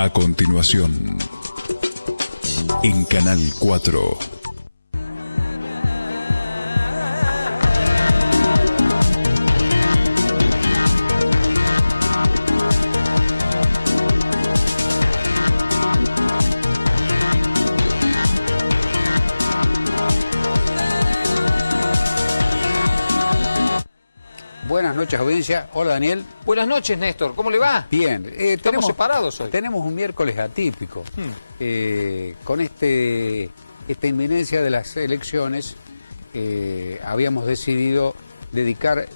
A continuación, en Canal 4. Buenas noches, audiencia. Hola, Daniel. Buenas noches, Néstor. ¿Cómo le va? Bien. Estamos separados hoy. Tenemos un miércoles atípico. Con esta inminencia de las elecciones, habíamos decidido dedicar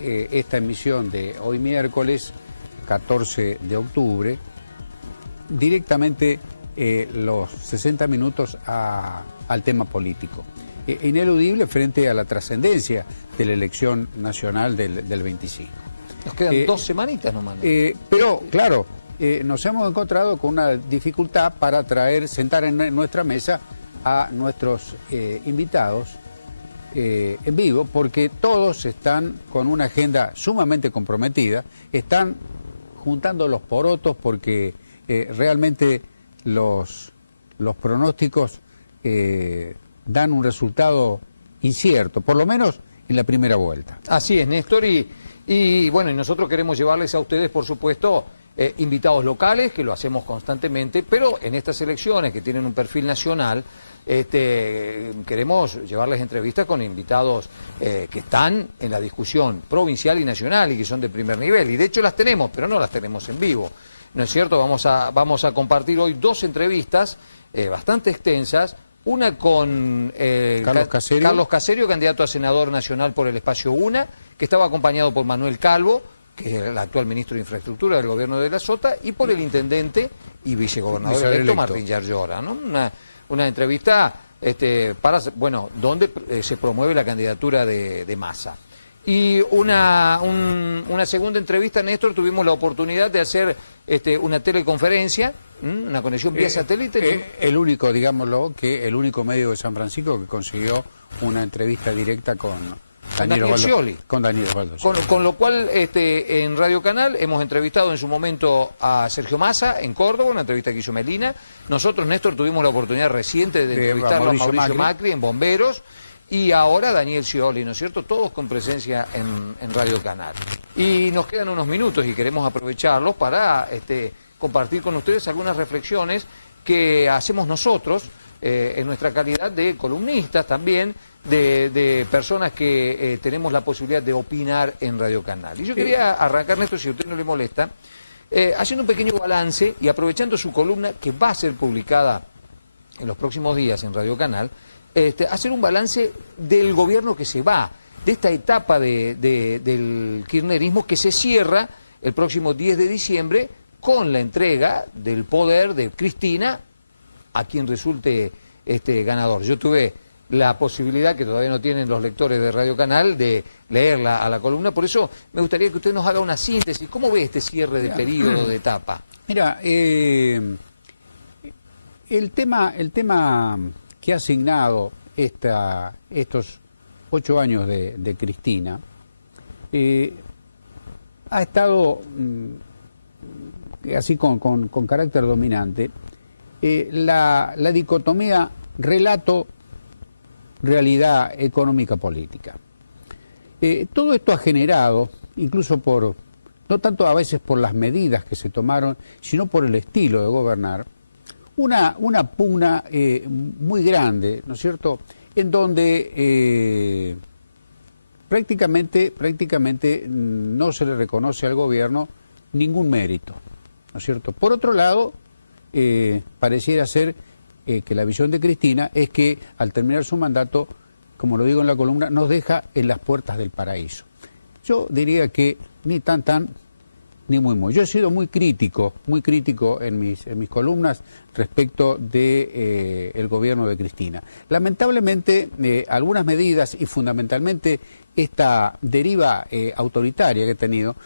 esta emisión de hoy miércoles, 14 de octubre, directamente los 60 minutos al tema político. Ineludible frente a la trascendencia de la elección nacional del 25. Nos quedan 2 semanitas nomás. Pero, claro, nos hemos encontrado con una dificultad para sentar en nuestra mesa a nuestros invitados en vivo, porque todos están con una agenda sumamente comprometida, están juntando los porotos porque realmente los pronósticos dan un resultado incierto, por lo menos en la primera vuelta. Así es, Néstor, y bueno, y nosotros queremos llevarles a ustedes, por supuesto, invitados locales, que lo hacemos constantemente, pero en estas elecciones que tienen un perfil nacional, queremos llevarles entrevistas con invitados que están en la discusión provincial y nacional y que son de primer nivel, y de hecho las tenemos, pero no las tenemos en vivo, ¿no es cierto? Vamos a compartir hoy 2 entrevistas bastante extensas. Una con Carlos Caserio, candidato a senador nacional por el Espacio UNA, que estaba acompañado por Manuel Calvo, que es el actual ministro de Infraestructura del gobierno de la Sota, y por el intendente y vicegobernador electo Martín Yarlora, ¿no? Una entrevista donde se promueve la candidatura de Massa. Y una segunda entrevista, Néstor, tuvimos la oportunidad de hacer una teleconferencia, una conexión vía satélite. El único, digámoslo, el único medio de San Francisco que consiguió una entrevista directa con Daniel Scioli. Con Daniel Osvaldo. Con lo cual, en Radio Canal hemos entrevistado en su momento a Sergio Massa en Córdoba, una entrevista que hizo Melina. Nosotros, Néstor, tuvimos la oportunidad reciente de entrevistarlo a Mauricio Macri en Bomberos. Y ahora Daniel Scioli, ¿no es cierto? Todos con presencia en Radio Canal. Y nos quedan unos minutos y queremos aprovecharlos para compartir con ustedes algunas reflexiones que hacemos nosotros en nuestra calidad de columnistas también, de personas que tenemos la posibilidad de opinar en Radio Canal. Y yo quería arrancar, Néstor, si a usted no le molesta, haciendo un pequeño balance y aprovechando su columna que va a ser publicada en los próximos días en Radio Canal, hacer un balance del gobierno que se va, de esta etapa del kirchnerismo que se cierra el próximo 10 de diciembre con la entrega del poder de Cristina a quien resulte ganador. Yo tuve la posibilidad, que todavía no tienen los lectores de Radio Canal, de leerla a la columna, por eso me gustaría que usted nos haga una síntesis. ¿Cómo ve este cierre de periodo, de etapa? Mira, el tema que ha asignado estos 8 años de Cristina, ha estado así con carácter dominante la dicotomía relato-realidad económica-política. Todo esto ha generado, incluso no tanto a veces por las medidas que se tomaron, sino por el estilo de gobernar, una pugna muy grande, ¿no es cierto?, en donde prácticamente no se le reconoce al gobierno ningún mérito, ¿no es cierto? Por otro lado, pareciera ser que la visión de Cristina es que al terminar su mandato, como lo digo en la columna, nos deja en las puertas del paraíso. Yo diría que ni tan ni muy. Yo he sido muy crítico en mis columnas respecto de el gobierno de Cristina. Lamentablemente, algunas medidas y fundamentalmente esta deriva autoritaria que ha tenido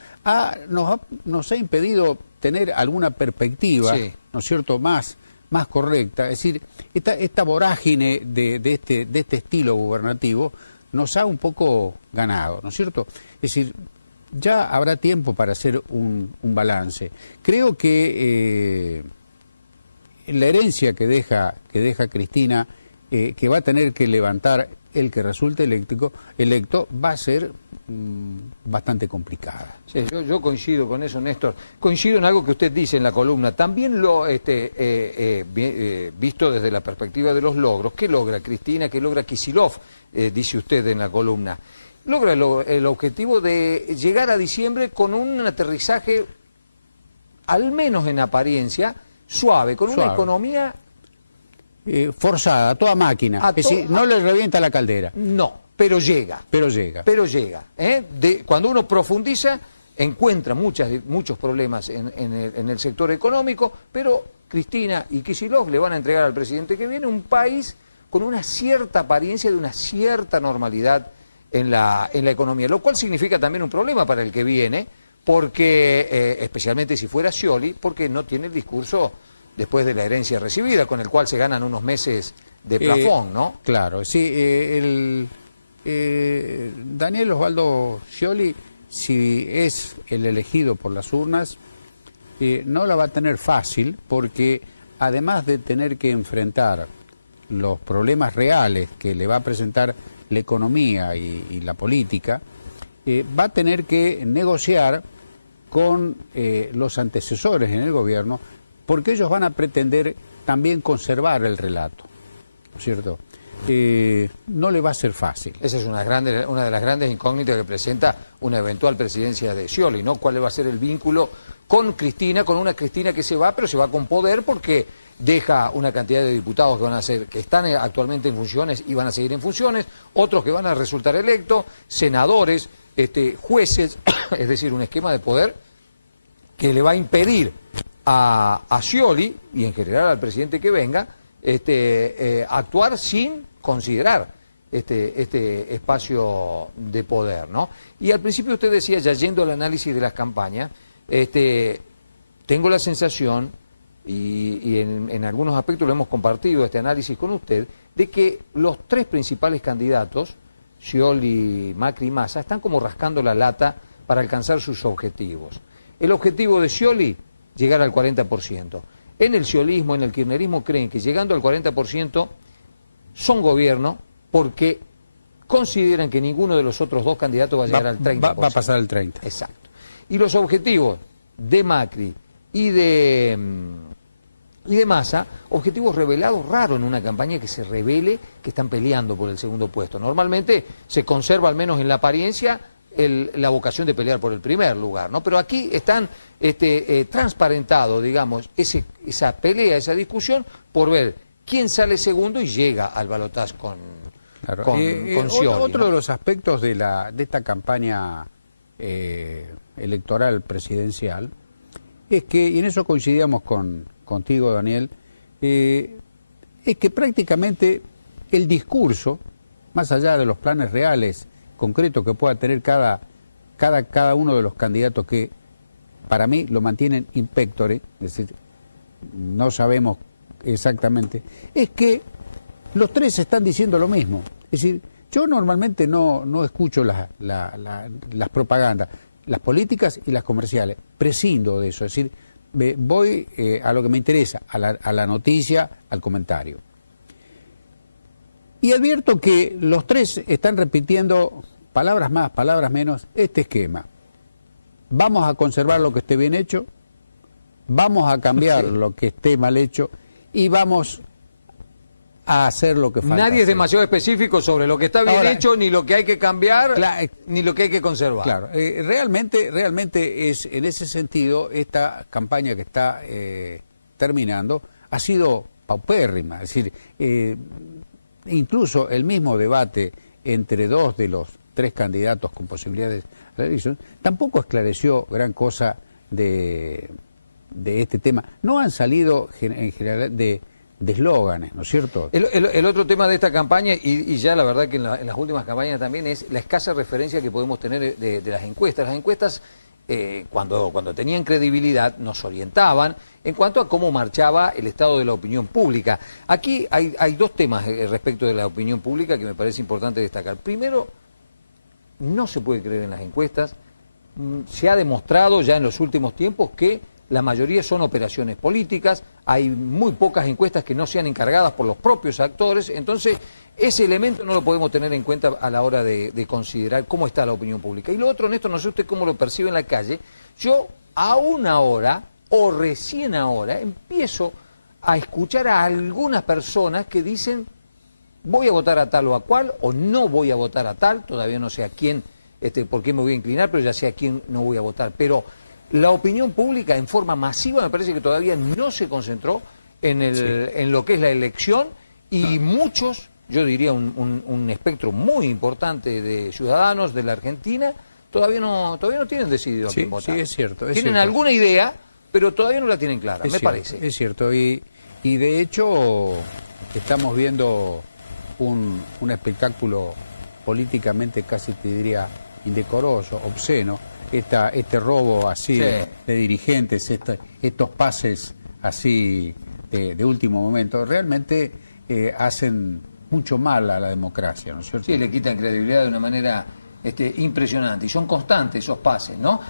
nos ha impedido tener alguna perspectiva, sí, ¿no es cierto?, más correcta. Es decir, esta vorágine de este estilo gubernativo nos ha un poco ganado, ¿no es cierto? Es decir, ya habrá tiempo para hacer un balance. Creo que la herencia que deja Cristina, que va a tener que levantar el que resulte electo, va a ser bastante complicada. Sí, yo coincido con eso, Néstor. Coincido en algo que usted dice en la columna. También lo visto desde la perspectiva de los logros. ¿Qué logra Cristina? ¿Qué logra Kicillof? Dice usted en la columna. Logra el objetivo de llegar a diciembre con un aterrizaje, al menos en apariencia, suave, con una economía... forzada, a toda máquina. Es decir, no le revienta la caldera. No, pero llega. Pero llega. Pero llega. Cuando uno profundiza, encuentra muchos problemas en el sector económico, pero Cristina y Kicillof le van a entregar al presidente que viene un país con una cierta apariencia de una cierta normalidad en la economía, lo cual significa también un problema para el que viene, porque, especialmente si fuera Scioli, porque no tiene el discurso después de la herencia recibida, con el cual se ganan unos meses de plafón, ¿no? Claro, sí. Daniel Osvaldo Scioli, si es el elegido por las urnas, no la va a tener fácil, porque además de tener que enfrentar los problemas reales que le va a presentar la economía y la política, va a tener que negociar con los antecesores en el gobierno, porque ellos van a pretender también conservar el relato, ¿cierto? No le va a ser fácil. Esa es una de las grandes incógnitas que presenta una eventual presidencia de Scioli, ¿no? ¿Cuál va a ser el vínculo con Cristina, con una Cristina que se va, pero se va con poder porque deja una cantidad de diputados que están actualmente en funciones y van a seguir en funciones, otros que van a resultar electos, senadores, jueces, es decir, un esquema de poder que le va a impedir a Scioli y en general al presidente que venga actuar sin considerar este espacio de poder, ¿no? Y al principio usted decía, ya yendo al análisis de las campañas, tengo la sensación, y en algunos aspectos lo hemos compartido este análisis con usted, de que los tres principales candidatos, Scioli, Macri y Massa, están como rascando la lata para alcanzar sus objetivos. El objetivo de Scioli, llegar al 40%. En el sciolismo, en el kirchnerismo, creen que llegando al 40% son gobierno porque consideran que ninguno de los otros dos candidatos va a llegar al 30%. Va a pasar al 30%. Exacto. Y los objetivos de Macri y de Massa, objetivos revelados, raro en una campaña que se revele que están peleando por el segundo puesto. Normalmente se conserva, al menos en la apariencia, la vocación de pelear por el primer lugar, ¿no? Pero aquí están transparentado, digamos, esa pelea, esa discusión por ver quién sale segundo y llega al balotaje con Scioli, otro, ¿no? de los aspectos de esta campaña electoral presidencial es que, y en eso coincidíamos contigo, Daniel, es que prácticamente el discurso, más allá de los planes reales, concretos que pueda tener cada uno de los candidatos, que para mí lo mantienen in pectore, es decir, no sabemos exactamente, es que los tres están diciendo lo mismo. Es decir, yo normalmente no escucho las propagandas, las políticas y las comerciales, prescindo de eso, es decir, voy a lo que me interesa, a la noticia, al comentario. Y advierto que los tres están repitiendo, palabras más, palabras menos, este esquema. Vamos a conservar lo que esté bien hecho, vamos a cambiar lo que esté mal hecho y vamos a hacer lo que falta. Nadie es hacer. Demasiado específico sobre lo que está bien hecho, ni lo que hay que cambiar, ni lo que hay que conservar. Claro, realmente es en ese sentido esta campaña que está terminando ha sido paupérrima. Es decir, incluso el mismo debate entre dos de los tres candidatos con posibilidades de elección tampoco esclareció gran cosa de este tema. No han salido en general de eslóganes, ¿no es cierto? El otro tema de esta campaña, y ya la verdad que en las últimas campañas también, es la escasa referencia que podemos tener de las encuestas. Las encuestas, cuando tenían credibilidad, nos orientaban en cuanto a cómo marchaba el estado de la opinión pública. Aquí hay dos temas respecto de la opinión pública que me parece importante destacar. Primero, no se puede creer en las encuestas. Se ha demostrado ya en los últimos tiempos que la mayoría son operaciones políticas, hay muy pocas encuestas que no sean encargadas por los propios actores, entonces ese elemento no lo podemos tener en cuenta a la hora de considerar cómo está la opinión pública. Y lo otro, Néstor, no sé usted cómo lo percibe en la calle, yo aún ahora, o recién ahora, empiezo a escuchar a algunas personas que dicen voy a votar a tal o a cual, o no voy a votar a tal, todavía no sé a quién, por qué me voy a inclinar, pero ya sé a quién no voy a votar. Pero la opinión pública en forma masiva me parece que todavía no se concentró en lo que es la elección y muchos, yo diría un espectro muy importante de ciudadanos de la Argentina, todavía no tienen decidido a quién votar. Sí, es cierto. Tienen alguna idea, pero todavía no la tienen clara, me parece. Es cierto, y de hecho estamos viendo un espectáculo políticamente casi te diría indecoroso, obsceno, este robo así de dirigentes, estos pases así de último momento, realmente hacen mucho mal a la democracia, ¿no es cierto? Sí, le quitan credibilidad de una manera impresionante, y son constantes esos pases, ¿no?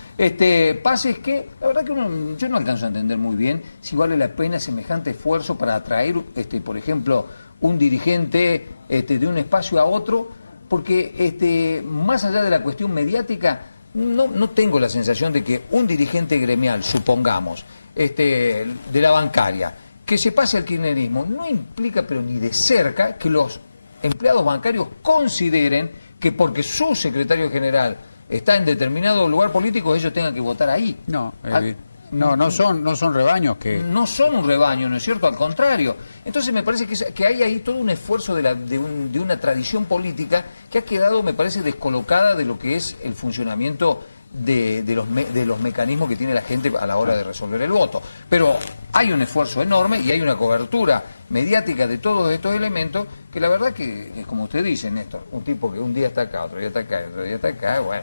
Pases que, la verdad que yo no alcanzo a entender muy bien si vale la pena semejante esfuerzo para atraer, por ejemplo, un dirigente de un espacio a otro, porque más allá de la cuestión mediática, no tengo la sensación de que un dirigente gremial, supongamos, de la bancaria, que se pase al kirchnerismo, no implica, pero ni de cerca, que los empleados bancarios consideren que porque su secretario general está en determinado lugar político, ellos tengan que votar ahí. No son rebaños que... No son un rebaño, ¿no es cierto? Al contrario. Entonces me parece que hay ahí todo un esfuerzo de una tradición política que ha quedado, me parece, descolocada de lo que es el funcionamiento de los mecanismos que tiene la gente a la hora de resolver el voto. Pero hay un esfuerzo enorme y hay una cobertura mediática de todos estos elementos que la verdad que es como usted dice, Néstor, un tipo que un día está acá, otro día está acá, otro día está acá, bueno,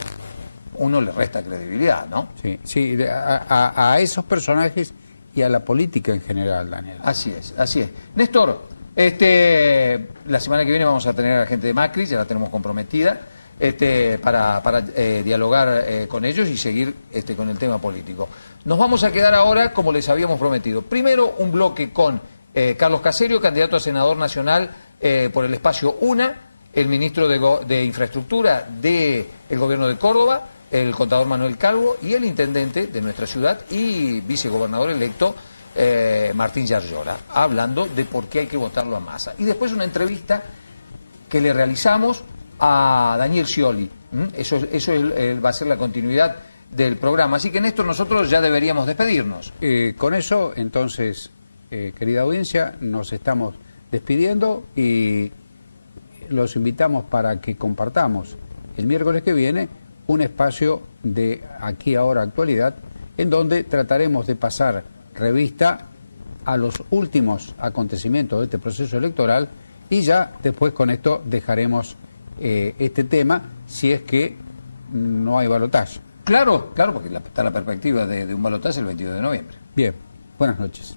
uno le resta credibilidad, ¿no? Sí, a esos personajes y a la política en general, Daniel. Así es. Néstor, la semana que viene vamos a tener a la gente de Macri, ya la tenemos comprometida, para dialogar con ellos y seguir con el tema político. Nos vamos a quedar ahora, como les habíamos prometido, primero un bloque con Carlos Caserio, candidato a senador nacional por el espacio UNA, el ministro de Infraestructura del Gobierno de Córdoba, el contador Manuel Calvo y el intendente de nuestra ciudad y vicegobernador electo Martín Yarlora, hablando de por qué hay que votarlo a Massa. Y después una entrevista que le realizamos a Daniel Scioli. Eso va a ser la continuidad del programa. Así que, Néstor, nosotros ya deberíamos despedirnos. Con eso, entonces, querida audiencia, nos estamos despidiendo y los invitamos para que compartamos el miércoles que viene un espacio de Aquí Ahora Actualidad, en donde trataremos de pasar revista a los últimos acontecimientos de este proceso electoral y ya después con esto dejaremos este tema si es que no hay balotaje. Claro, porque está la perspectiva de un balotaje el 22 de noviembre. Bien, buenas noches.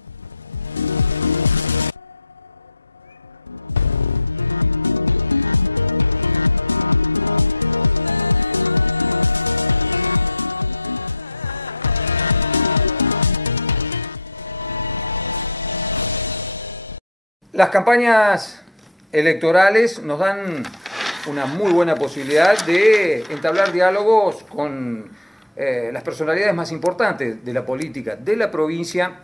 Las campañas electorales nos dan una muy buena posibilidad de entablar diálogos con las personalidades más importantes de la política, de la provincia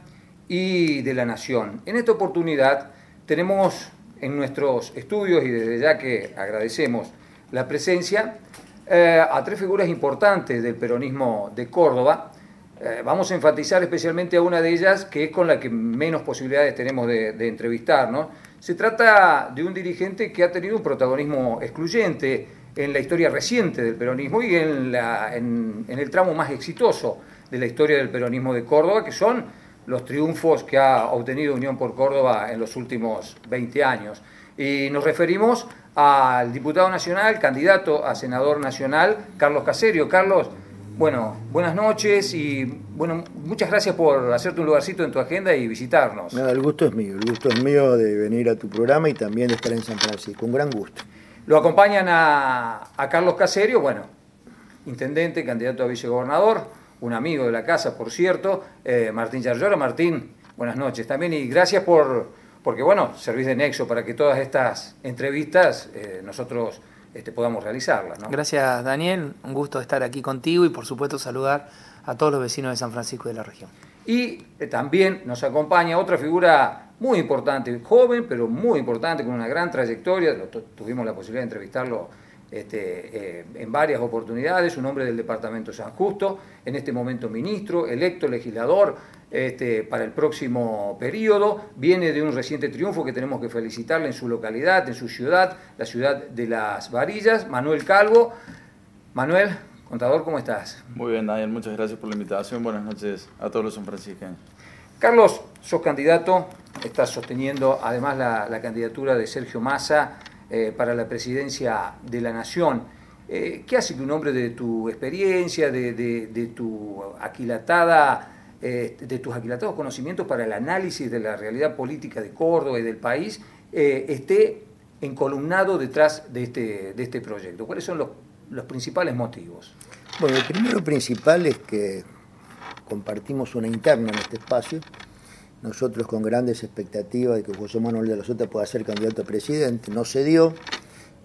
y de la nación. En esta oportunidad tenemos en nuestros estudios, y desde ya que agradecemos la presencia, a tres figuras importantes del peronismo de Córdoba. Vamos a enfatizar especialmente a una de ellas, que es con la que menos posibilidades tenemos de entrevistar, ¿no? Se trata de un dirigente que ha tenido un protagonismo excluyente en la historia reciente del peronismo y en el tramo más exitoso de la historia del peronismo de Córdoba, que son los triunfos que ha obtenido Unión por Córdoba en los últimos 20 años. Y nos referimos al diputado nacional, candidato a senador nacional, Carlos Caserio. Carlos, bueno, buenas noches y bueno, muchas gracias por hacerte un lugarcito en tu agenda y visitarnos. No, el gusto es mío de venir a tu programa y también de estar en San Francisco, con gran gusto. Lo acompañan a Carlos Caserio, bueno, intendente, candidato a vicegobernador, un amigo de la casa, por cierto, Martín Yarlora. Martín, buenas noches también y gracias porque bueno, servís de nexo para que todas estas entrevistas nosotros podamos realizarlas, ¿no? Gracias, Daniel, un gusto estar aquí contigo y por supuesto saludar a todos los vecinos de San Francisco y de la región. Y también nos acompaña otra figura muy importante, joven, pero muy importante, con una gran trayectoria. Tuvimos la posibilidad de entrevistarlo en varias oportunidades, un hombre del departamento de San Justo, en este momento ministro, electo legislador para el próximo periodo. Viene de un reciente triunfo que tenemos que felicitarle en su localidad, en su ciudad, la ciudad de Las Varillas, Manuel Calvo. Manuel, contador, ¿cómo estás? Muy bien, Daniel, muchas gracias por la invitación. Buenas noches a todos los sanfranciscanos. Carlos, sos candidato, estás sosteniendo además la candidatura de Sergio Massa para la presidencia de la Nación. ¿Qué hace que un hombre de tu experiencia, de tus aquilatados conocimientos para el análisis de la realidad política de Córdoba y del país esté encolumnado detrás de este proyecto? ¿Cuáles son los principales motivos? Bueno, el primero principal es que compartimos una interna en este espacio. Nosotros con grandes expectativas de que José Manuel de la Sota pueda ser candidato a presidente. No se dio,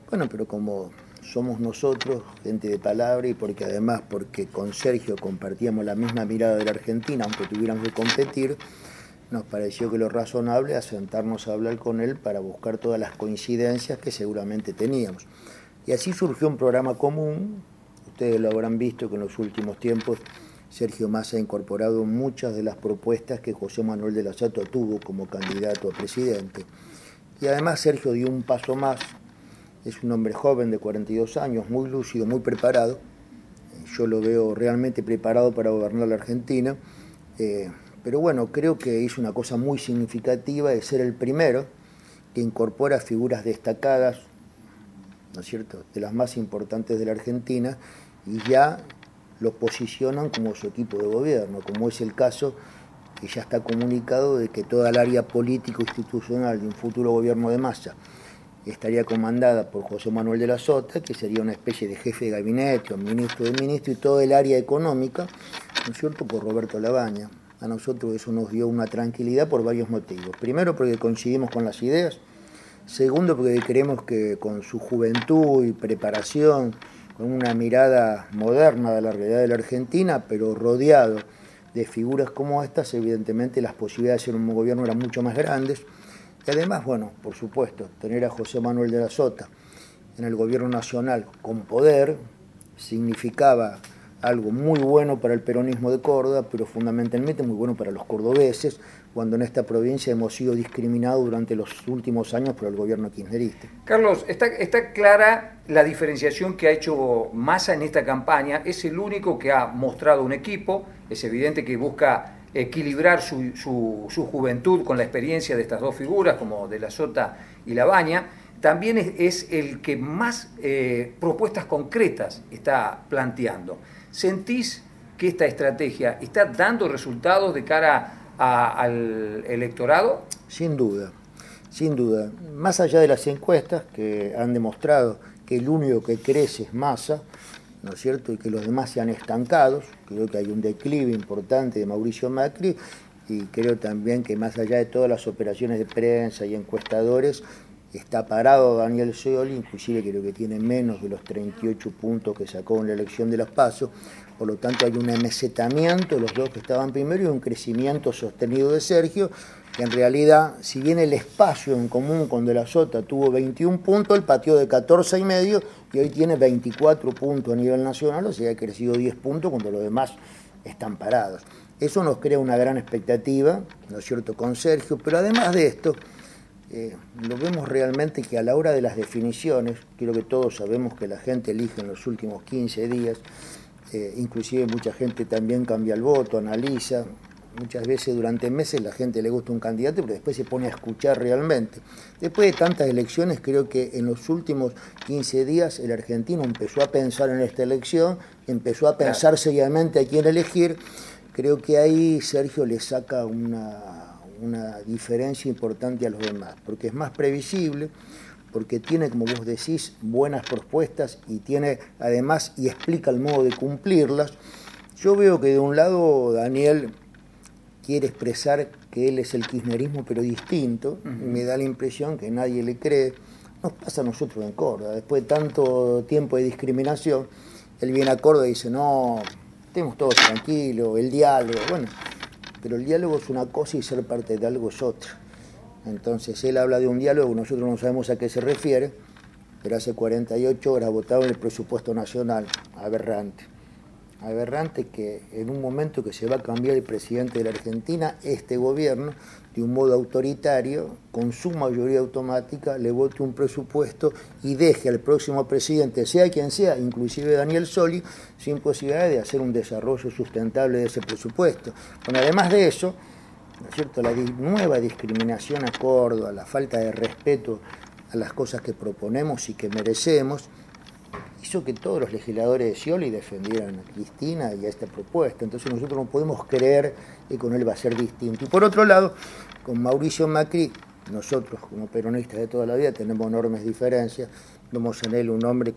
bueno, pero como somos nosotros, gente de palabra, y porque con Sergio compartíamos la misma mirada de la Argentina, aunque tuviéramos que competir, nos pareció que lo razonable es sentarnos a hablar con él para buscar todas las coincidencias que seguramente teníamos. Y así surgió un programa común. Ustedes lo habrán visto que en los últimos tiempos Sergio Massa ha incorporado muchas de las propuestas que José Manuel de la Sota tuvo como candidato a presidente. Y además Sergio dio un paso más. Es un hombre joven de 42 años, muy lúcido, muy preparado. Yo lo veo realmente preparado para gobernar la Argentina. Pero bueno, creo que hizo una cosa muy significativa de ser el primero que incorpora figuras destacadas, ¿no es cierto?, de las más importantes de la Argentina, y ya lo posicionan como su equipo de gobierno, como es el caso que ya está comunicado de que toda el área político-institucional de un futuro gobierno de Massa estaría comandada por José Manuel de la Sota, que sería una especie de jefe de gabinete o ministro de ministro, y todo el área económica, ¿no es cierto?, por Roberto Labaña. A nosotros eso nos dio una tranquilidad por varios motivos. Primero, porque coincidimos con las ideas. Segundo, porque creemos que con su juventud y preparación, con una mirada moderna de la realidad de la Argentina, pero rodeado de figuras como estas, evidentemente las posibilidades de hacer un gobierno eran mucho más grandes. Y además, bueno, por supuesto, tener a José Manuel de la Sota en el gobierno nacional con poder significaba algo muy bueno para el peronismo de Córdoba, pero fundamentalmente muy bueno para los cordobeses, cuando en esta provincia hemos sido discriminados durante los últimos años por el gobierno kirchnerista. Carlos, está clara la diferenciación que ha hecho Massa en esta campaña. Es el único que ha mostrado un equipo. Es evidente que busca equilibrar su juventud con la experiencia de estas dos figuras, como de la Sota y Labaña. También es el que más propuestas concretas está planteando. ¿Sentís que esta estrategia está dando resultados de cara al electorado? Sin duda, sin duda. Más allá de las encuestas que han demostrado que el único que crece es Massa, ¿no es cierto?, y que los demás se han estancado. Creo que hay un declive importante de Mauricio Macri, y creo también que más allá de todas las operaciones de prensa y encuestadores, está parado Daniel Scioli, inclusive creo que tiene menos de los 38 puntos que sacó en la elección de las PASO. Por lo tanto hay un amesetamiento de los dos que estaban primero y un crecimiento sostenido de Sergio, que en realidad, si bien el espacio en común con De la Sota tuvo 21 puntos, él pateó de 14,5 y hoy tiene 24 puntos a nivel nacional, o sea, ha crecido 10 puntos cuando los demás están parados. Eso nos crea una gran expectativa, ¿no es cierto?, con Sergio, pero además de esto, lo vemos realmente que a la hora de las definiciones, creo que todos sabemos que la gente elige en los últimos 15 días, inclusive mucha gente también cambia el voto, analiza. Muchas veces durante meses la gente le gusta un candidato, pero después se pone a escuchar realmente. Después de tantas elecciones, creo que en los últimos 15 días el argentino empezó a pensar en esta elección, empezó a pensar seriamente a quién elegir. Creo que ahí Sergio le saca una diferencia importante a los demás, porque es más previsible, porque tiene, como vos decís, buenas propuestas y tiene además, y explica el modo de cumplirlas. Yo veo que de un lado Daniel quiere expresar que él es el kirchnerismo pero distinto, me da la impresión que nadie le cree. Nos pasa a nosotros en Córdoba, después de tanto tiempo de discriminación, él viene a Córdoba y dice, no, estemos todos tranquilos, el diálogo, bueno, pero el diálogo es una cosa y ser parte de algo es otra. Entonces él habla de un diálogo, nosotros no sabemos a qué se refiere, pero hace 48 horas votaron el presupuesto nacional, aberrante. Aberrante que en un momento que se va a cambiar el presidente de la Argentina, este gobierno, de un modo autoritario, con su mayoría automática, le vote un presupuesto y deje al próximo presidente, sea quien sea, inclusive Daniel Scioli, sin posibilidad de hacer un desarrollo sustentable de ese presupuesto. Bueno, además de eso, ¿no es cierto?, la nueva discriminación a Córdoba, la falta de respeto a las cosas que proponemos y que merecemos, hizo que todos los legisladores de Scioli defendieran a Cristina y a esta propuesta. Entonces nosotros no podemos creer que con él va a ser distinto. Y por otro lado, con Mauricio Macri, nosotros como peronistas de toda la vida tenemos enormes diferencias. Vemos en él un hombre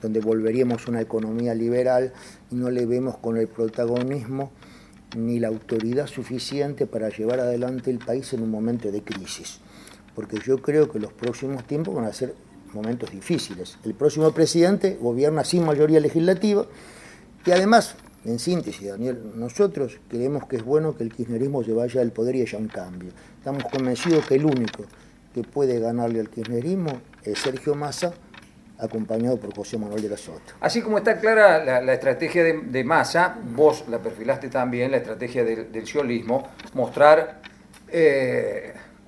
donde volveríamos a una economía liberal y no le vemos con el protagonismo ni la autoridad suficiente para llevar adelante el país en un momento de crisis. Porque yo creo que los próximos tiempos van a ser momentos difíciles. El próximo presidente gobierna sin mayoría legislativa y además, en síntesis, Daniel, nosotros creemos que es bueno que el kirchnerismo se vaya del poder y haya un cambio. Estamos convencidos que el único que puede ganarle al kirchnerismo es Sergio Massa, acompañado por José Manuel de la Sota. Así como está clara la estrategia de Massa, vos la perfilaste también, la estrategia del sciolismo, mostrar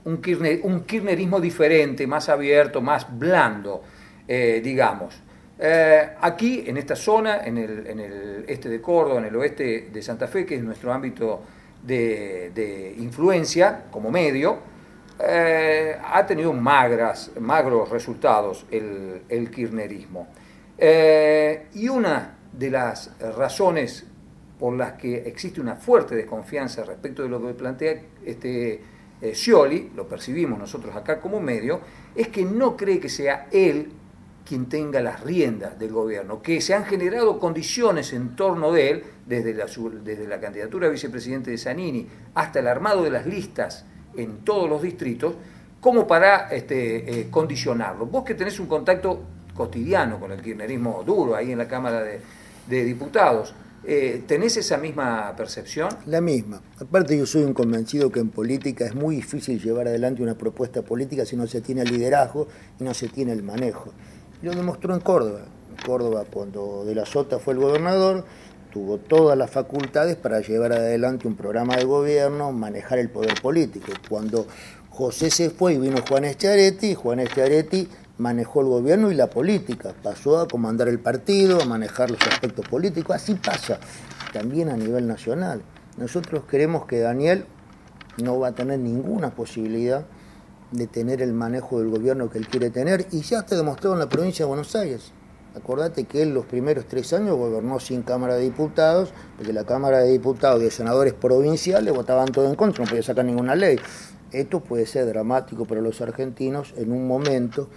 un kirchnerismo diferente, más abierto, más blando, digamos. Aquí, en esta zona, en el este de Córdoba, en el oeste de Santa Fe, que es nuestro ámbito de influencia como medio, ha tenido magros resultados el kirchnerismo. Y una de las razones por las que existe una fuerte desconfianza respecto de lo que plantea Scioli, lo percibimos nosotros acá como medio, es que no cree que sea él quien tenga las riendas del gobierno, que se han generado condiciones en torno de él, desde la candidatura a vicepresidente de Zanini hasta el armado de las listas en todos los distritos, como para condicionarlo. Vos que tenés un contacto cotidiano con el kirchnerismo duro ahí en la Cámara de Diputados, ¿tenés esa misma percepción? La misma. Aparte yo soy un convencido que en política es muy difícil llevar adelante una propuesta política si no se tiene el liderazgo y no se tiene el manejo. Lo demostró en Córdoba. En Córdoba, cuando De la Sota fue el gobernador, tuvo todas las facultades para llevar adelante un programa de gobierno, manejar el poder político. Cuando José se fue y vino Juan Schiaretti manejó el gobierno y la política, pasó a comandar el partido, a manejar los aspectos políticos, así pasa también a nivel nacional. Nosotros creemos que Daniel no va a tener ninguna posibilidad de tener el manejo del gobierno que él quiere tener, y ya está demostrado en la provincia de Buenos Aires. Acordate que él los primeros 3 años gobernó sin Cámara de Diputados, porque la Cámara de Diputados y de senadores provinciales votaban todo en contra, no podía sacar ninguna ley. Esto puede ser dramático para los argentinos en un momento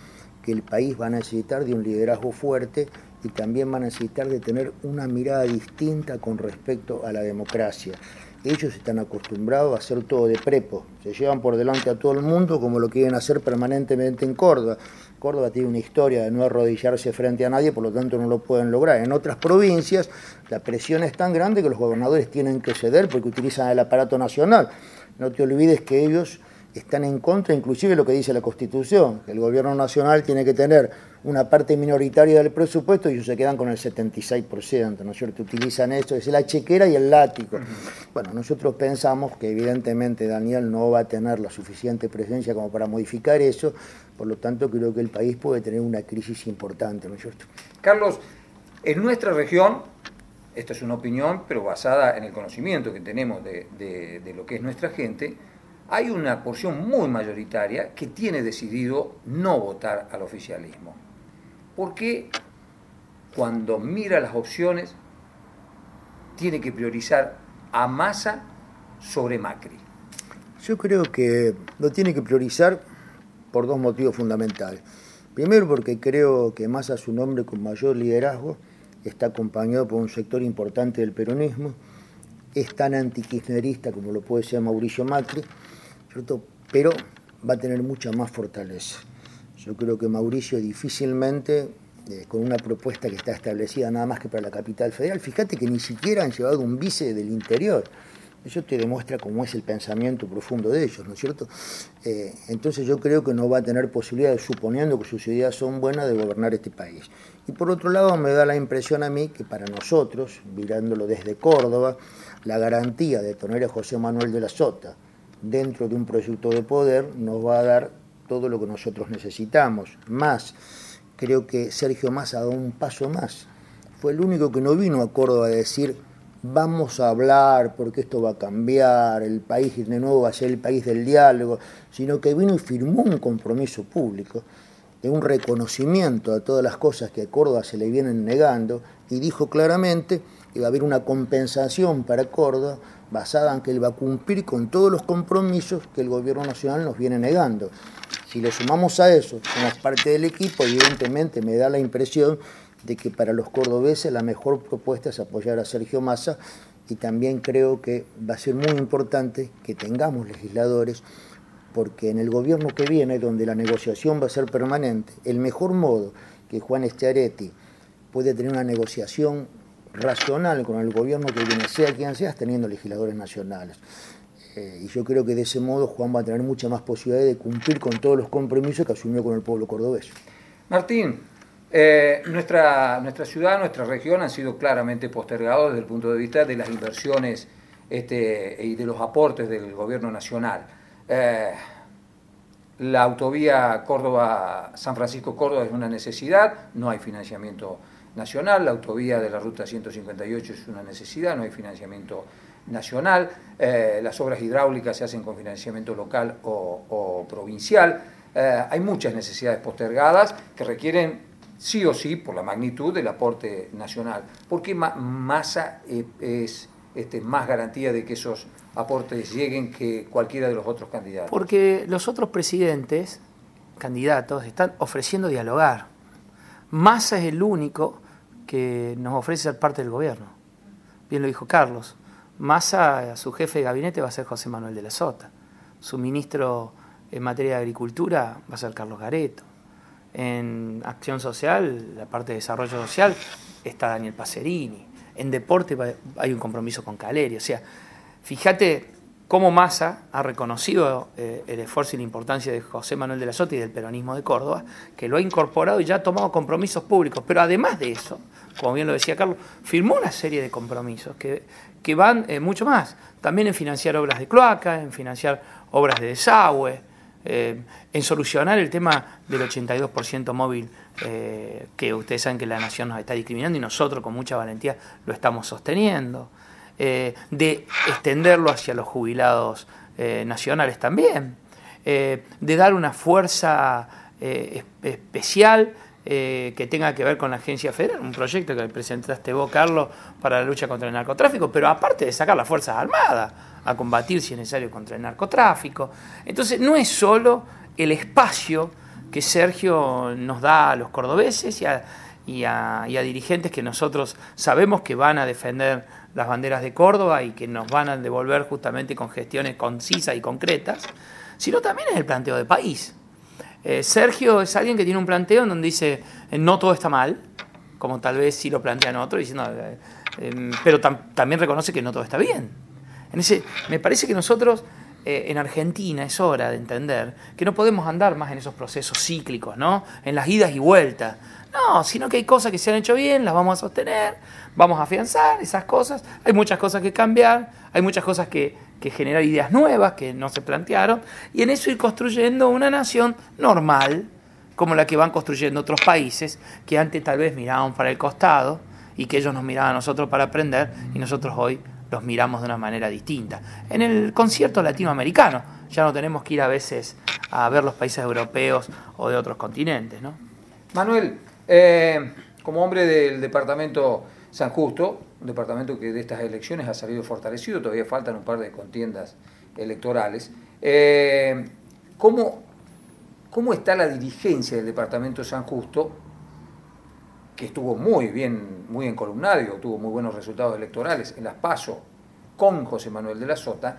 que el país va a necesitar de un liderazgo fuerte y también va a necesitar de tener una mirada distinta con respecto a la democracia. Ellos están acostumbrados a hacer todo de prepo, se llevan por delante a todo el mundo como lo quieren hacer permanentemente en Córdoba. Córdoba tiene una historia de no arrodillarse frente a nadie, por lo tanto no lo pueden lograr. En otras provincias la presión es tan grande que los gobernadores tienen que ceder porque utilizan el aparato nacional. No te olvides que ellos están en contra, inclusive de lo que dice la Constitución, que el gobierno nacional tiene que tener una parte minoritaria del presupuesto y ellos se quedan con el 76%, ¿no es cierto? Utilizan eso, es la chequera y el látigo. Bueno, nosotros pensamos que evidentemente Daniel no va a tener la suficiente presencia como para modificar eso, por lo tanto creo que el país puede tener una crisis importante, ¿no es cierto? Carlos, en nuestra región, esta es una opinión, pero basada en el conocimiento que tenemos de lo que es nuestra gente, hay una porción muy mayoritaria que tiene decidido no votar al oficialismo. ¿Por qué cuando mira las opciones tiene que priorizar a Massa sobre Macri? Yo creo que lo tiene que priorizar por 2 motivos fundamentales. Primero, porque creo que Massa es un hombre con mayor liderazgo está acompañado por un sector importante del peronismo, es tan antikirchnerista como lo puede ser Mauricio Macri, ¿cierto? Pero va a tener mucha más fortaleza. Yo creo que Mauricio difícilmente, con una propuesta que está establecida nada más que para la capital federal, fíjate que ni siquiera han llevado un vice del interior. Eso te demuestra cómo es el pensamiento profundo de ellos, ¿no es cierto? Entonces yo creo que no va a tener posibilidad, suponiendo que sus ideas son buenas, de gobernar este país. Y por otro lado me da la impresión a mí que para nosotros, mirándolo desde Córdoba, la garantía de tener a José Manuel de la Sota dentro de un proyecto de poder nos va a dar todo lo que nosotros necesitamos. Más, creo que Sergio Massa ha dado un paso más. Fue el único que no vino a Córdoba a decir vamos a hablar porque esto va a cambiar, el país de nuevo va a ser el país del diálogo, sino que vino y firmó un compromiso público, de un reconocimiento a todas las cosas que a Córdoba se le vienen negando, y dijo claramente que va a haber una compensación para Córdoba basada en que él va a cumplir con todos los compromisos que el gobierno nacional nos viene negando. Si le sumamos a eso, somos parte del equipo, evidentemente me da la impresión de que para los cordobeses la mejor propuesta es apoyar a Sergio Massa, y también creo que va a ser muy importante que tengamos legisladores, porque en el gobierno que viene, donde la negociación va a ser permanente, el mejor modo que Juan Schiaretti puede tener una negociación racional con el gobierno que viene, sea quien sea, es teniendo legisladores nacionales. Y yo creo que de ese modo Juan va a tener mucha más posibilidad de cumplir con todos los compromisos que asumió con el pueblo cordobés. Martín, nuestra ciudad, nuestra región han sido claramente postergados desde el punto de vista de las inversiones y de los aportes del gobierno nacional. La autovía Córdoba-San Francisco-Córdoba es una necesidad, no hay financiamiento nacional. La autovía de la ruta 158 es una necesidad, no hay financiamiento nacional. Las obras hidráulicas se hacen con financiamiento local o provincial. Hay muchas necesidades postergadas que requieren sí o sí, por la magnitud del aporte nacional. ¿Por qué Massa es más garantía de que esos aportes lleguen que cualquiera de los otros candidatos? Porque los otros candidatos, están ofreciendo dialogar. Massa es el único que nos ofrece ser parte del gobierno. Bien lo dijo Carlos. Massa, su jefe de gabinete va a ser José Manuel de la Sota. Su ministro en materia de agricultura va a ser Carlos Gareto. En acción social, la parte de desarrollo social, está Daniel Pacerini. En deporte hay un compromiso con Caleri. O sea, fíjate cómo Massa ha reconocido el esfuerzo y la importancia de José Manuel de la Sota y del peronismo de Córdoba, que lo ha incorporado y ya ha tomado compromisos públicos. Pero además de eso, como bien lo decía Carlos, firmó una serie de compromisos que van mucho más. También en financiar obras de cloaca, en financiar obras de desagüe, en solucionar el tema del 82% móvil, que ustedes saben que la nación nos está discriminando y nosotros con mucha valentía lo estamos sosteniendo, de extenderlo hacia los jubilados nacionales también, de dar una fuerza especial que tenga que ver con la Agencia Federal, un proyecto que presentaste vos, Carlos, para la lucha contra el narcotráfico, pero aparte de sacar las Fuerzas Armadas a combatir, si es necesario, contra el narcotráfico. Entonces no es solo el espacio que Sergio nos da a los cordobeses y a dirigentes que nosotros sabemos que van a defender las banderas de Córdoba y que nos van a devolver justamente con gestiones concisas y concretas, sino también es el planteo de país. Sergio es alguien que tiene un planteo en donde dice no todo está mal, como tal vez sí lo plantean otros, diciendo, pero también reconoce que no todo está bien. Me parece que nosotros en Argentina es hora de entender que no podemos andar más en esos procesos cíclicos, ¿no? En las idas y vueltas. No, sino que hay cosas que se han hecho bien, las vamos a sostener, vamos a afianzar esas cosas. Hay muchas cosas que cambiar, hay muchas cosas que generar ideas nuevas que no se plantearon, y en eso ir construyendo una nación normal, como la que van construyendo otros países, que antes tal vez miraban para el costado y que ellos nos miraban a nosotros para aprender, y nosotros hoy los miramos de una manera distinta. En el concierto latinoamericano ya no tenemos que ir a veces a ver los países europeos o de otros continentes, ¿no? Manuel, como hombre del departamento San Justo, un departamento que de estas elecciones ha salido fortalecido, todavía faltan un par de contiendas electorales, ¿cómo está la dirigencia del departamento San Justo que estuvo muy encolumnado y obtuvo muy buenos resultados electorales en las PASO con José Manuel de la Sota,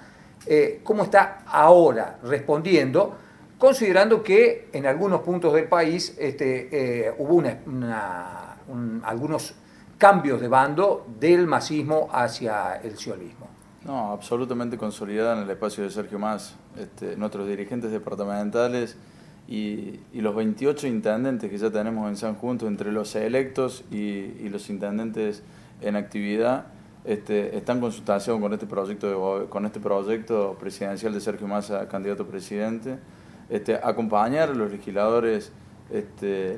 cómo está ahora respondiendo, considerando que en algunos puntos del país hubo algunos cambios de bando del masismo hacia el ciolismo. No, absolutamente consolidada en el espacio de Sergio Massa. Nuestros dirigentes departamentales y los 28 intendentes que ya tenemos en San Justo, entre los electos y los intendentes en actividad, están en consultación con este proyecto presidencial de Sergio Massa, candidato a presidente, acompañar a los legisladores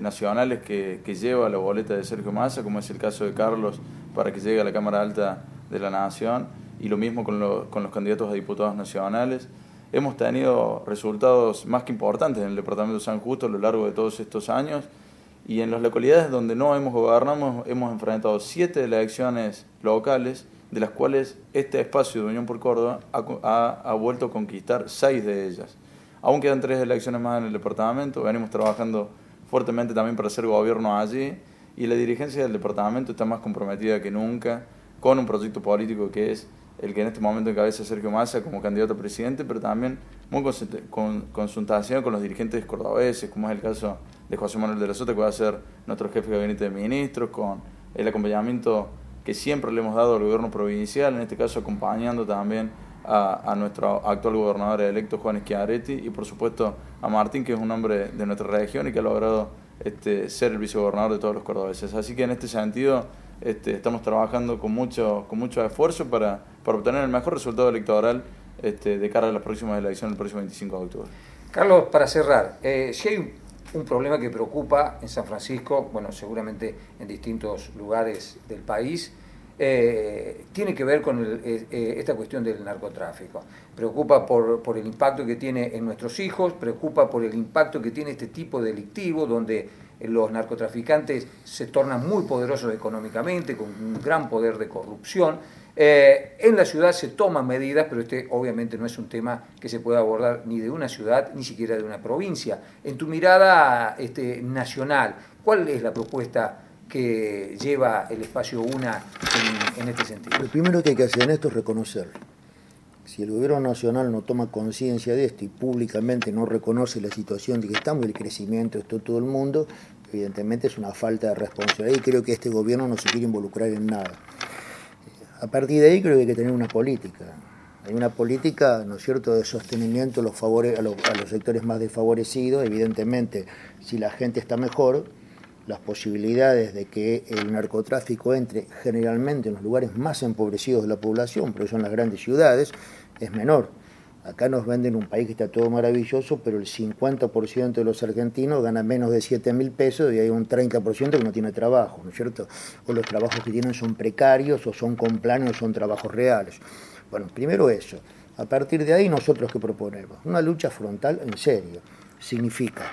nacionales que lleva la boleta de Sergio Massa, como es el caso de Carlos, para que llegue a la Cámara Alta de la Nación, y lo mismo con los candidatos a diputados nacionales. Hemos tenido resultados más que importantes en el departamento de San Justo a lo largo de todos estos años, y en las localidades donde no hemos gobernado hemos enfrentado 7 elecciones locales, de las cuales este espacio de Unión por Córdoba ha vuelto a conquistar 6 de ellas. Aún quedan 3 elecciones más en el departamento, venimos trabajando fuertemente también para hacer gobierno allí, y la dirigencia del departamento está más comprometida que nunca con un proyecto político que es el que en este momento encabeza Sergio Massa como candidato a presidente, pero también muy con consultación con los dirigentes cordobeses, como es el caso de José Manuel de la Sota, que va a ser nuestro jefe de gabinete de ministros, con el acompañamiento que siempre le hemos dado al gobierno provincial, en este caso acompañando también a nuestro actual gobernador electo, Juan Schiaretti, y por supuesto a Martín, que es un hombre de nuestra región y que ha logrado ser el vicegobernador de todos los cordobeses. Así que en este sentido estamos trabajando con mucho esfuerzo para obtener el mejor resultado electoral de cara a las próximas elecciones el próximo 25 de octubre. Carlos, para cerrar, si hay un problema que preocupa en San Francisco, bueno, seguramente en distintos lugares del país, tiene que ver con esta cuestión del narcotráfico. Preocupa por el impacto que tiene en nuestros hijos, preocupa por el impacto que tiene este tipo delictivo, donde los narcotraficantes se tornan muy poderosos económicamente, con un gran poder de corrupción. En la ciudad se toman medidas, pero obviamente no es un tema que se pueda abordar ni de una ciudad, ni siquiera de una provincia. En tu mirada nacional, ¿cuál es la propuesta que lleva el espacio UNA en este sentido? Lo primero que hay que hacer en esto es reconocerlo. Si el gobierno nacional no toma conciencia de esto y públicamente no reconoce la situación de que estamos y el crecimiento de todo el mundo, evidentemente es una falta de responsabilidad, y creo que este gobierno no se quiere involucrar en nada. A partir de ahí creo que hay que tener una política. Hay una política, ¿no es cierto?, de sostenimiento a los sectores más desfavorecidos. Evidentemente, si la gente está mejor, las posibilidades de que el narcotráfico entre generalmente en los lugares más empobrecidos de la población, porque son las grandes ciudades, es menor. Acá nos venden un país que está todo maravilloso, pero el 50% de los argentinos ganan menos de 7.000 pesos y hay un 30% que no tiene trabajo, ¿no es cierto? O los trabajos que tienen son precarios, o son con planes, o son trabajos reales. Bueno, primero eso. A partir de ahí, ¿nosotros qué proponemos? Una lucha frontal en serio. Significa...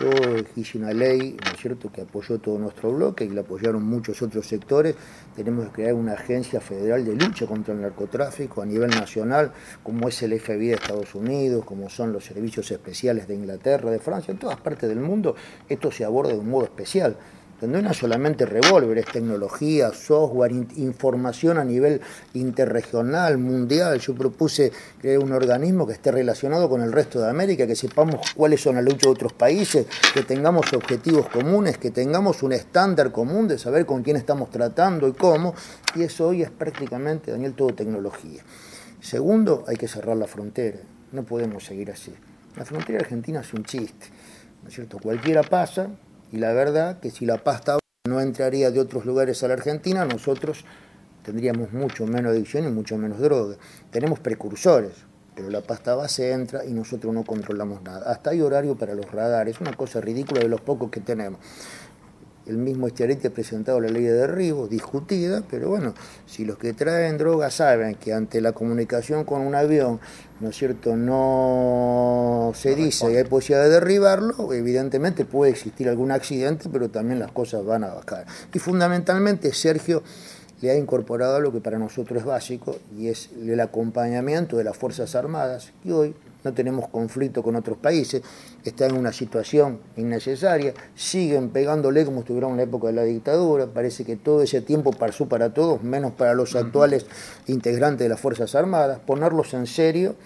Yo hice una ley, ¿no es cierto?, que apoyó todo nuestro bloque y la apoyaron muchos otros sectores. Tenemos que crear una agencia federal de lucha contra el narcotráfico a nivel nacional, como es el FBI de Estados Unidos, como son los servicios especiales de Inglaterra, de Francia, en todas partes del mundo. Esto se aborda de un modo especial. No es solamente revólver, es tecnología, software, información a nivel interregional, mundial. Yo propuse crear un organismo que esté relacionado con el resto de América, que sepamos cuáles son las luchas de otros países, que tengamos objetivos comunes, que tengamos un estándar común de saber con quién estamos tratando y cómo. Y eso hoy es prácticamente, Daniel, todo tecnología. Segundo, hay que cerrar la frontera. No podemos seguir así. La frontera argentina es un chiste, ¿no es cierto? Cualquiera pasa. Y la verdad que si la pasta no entraría de otros lugares a la Argentina, nosotros tendríamos mucho menos adicción y mucho menos droga. Tenemos precursores, pero la pasta base entra y nosotros no controlamos nada. Hasta hay horario para los radares, una cosa ridícula de los pocos que tenemos. El mismo Schiaretti ha presentado la ley de derribo, discutida, pero bueno, si los que traen droga saben que ante la comunicación con un avión, ¿no es cierto?, no se dice y hay posibilidad de derribarlo, evidentemente puede existir algún accidente, pero también las cosas van a bajar. Y fundamentalmente, Sergio, le ha incorporado lo que para nosotros es básico, y es el acompañamiento de las Fuerzas Armadas, que hoy no tenemos conflicto con otros países, están en una situación innecesaria, siguen pegándole como estuvieron en la época de la dictadura, parece que todo ese tiempo pasó para todos, menos para los actuales integrantes de las Fuerzas Armadas, ponerlos en serio,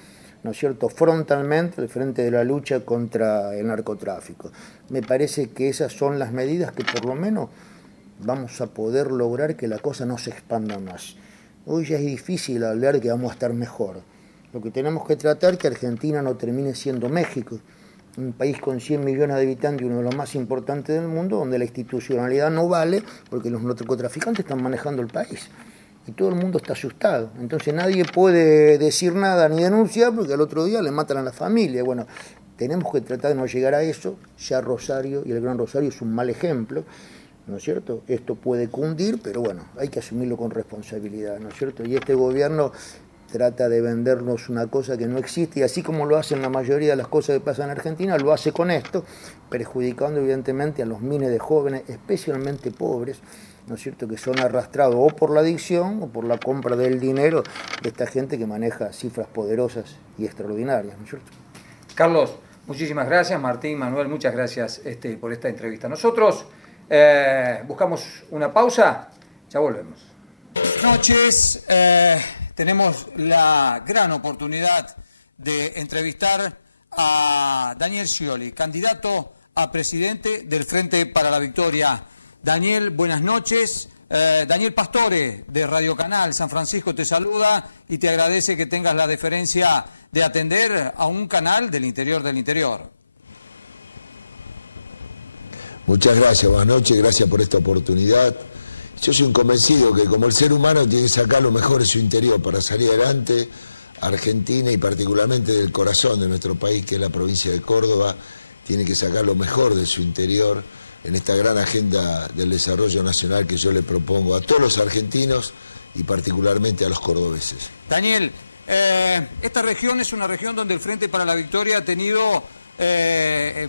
¿no es cierto?, frontalmente al frente de la lucha contra el narcotráfico. Me parece que esas son las medidas que por lo menos vamos a poder lograr que la cosa no se expanda más. Hoy ya es difícil hablar de que vamos a estar mejor. Lo que tenemos que tratar es que Argentina no termine siendo México, un país con 100 millones de habitantes y uno de los más importantes del mundo, donde la institucionalidad no vale porque los narcotraficantes están manejando el país. Y todo el mundo está asustado. Entonces nadie puede decir nada ni denunciar porque al otro día le matan a la familia. Bueno, tenemos que tratar de no llegar a eso. Ya Rosario y el Gran Rosario es un mal ejemplo, ¿no es cierto? Esto puede cundir, pero bueno, hay que asumirlo con responsabilidad, ¿no es cierto? Y este gobierno trata de vendernos una cosa que no existe, y así como lo hacen la mayoría de las cosas que pasan en Argentina, lo hace con esto, perjudicando evidentemente a los miles de jóvenes, especialmente pobres, ¿no es cierto?, que son arrastrados o por la adicción o por la compra del dinero de esta gente que maneja cifras poderosas y extraordinarias, ¿no es cierto? Carlos, muchísimas gracias. Martín, Manuel, muchas gracias por esta entrevista. Nosotros buscamos una pausa, ya volvemos. Buenas noches. Tenemos la gran oportunidad de entrevistar a Daniel Scioli, candidato a presidente del Frente para la Victoria. Daniel, buenas noches. Daniel Pastore, de Radio Canal San Francisco, te saluda y te agradece que tengas la deferencia de atender a un canal del interior del interior. Muchas gracias, buenas noches, gracias por esta oportunidad. Yo soy un convencido que como el ser humano tiene que sacar lo mejor de su interior para salir adelante, Argentina y particularmente del corazón de nuestro país, que es la provincia de Córdoba, tiene que sacar lo mejor de su interior en esta gran agenda del desarrollo nacional que yo le propongo a todos los argentinos y particularmente a los cordobeses. Daniel, esta región es una región donde el Frente para la Victoria ha tenido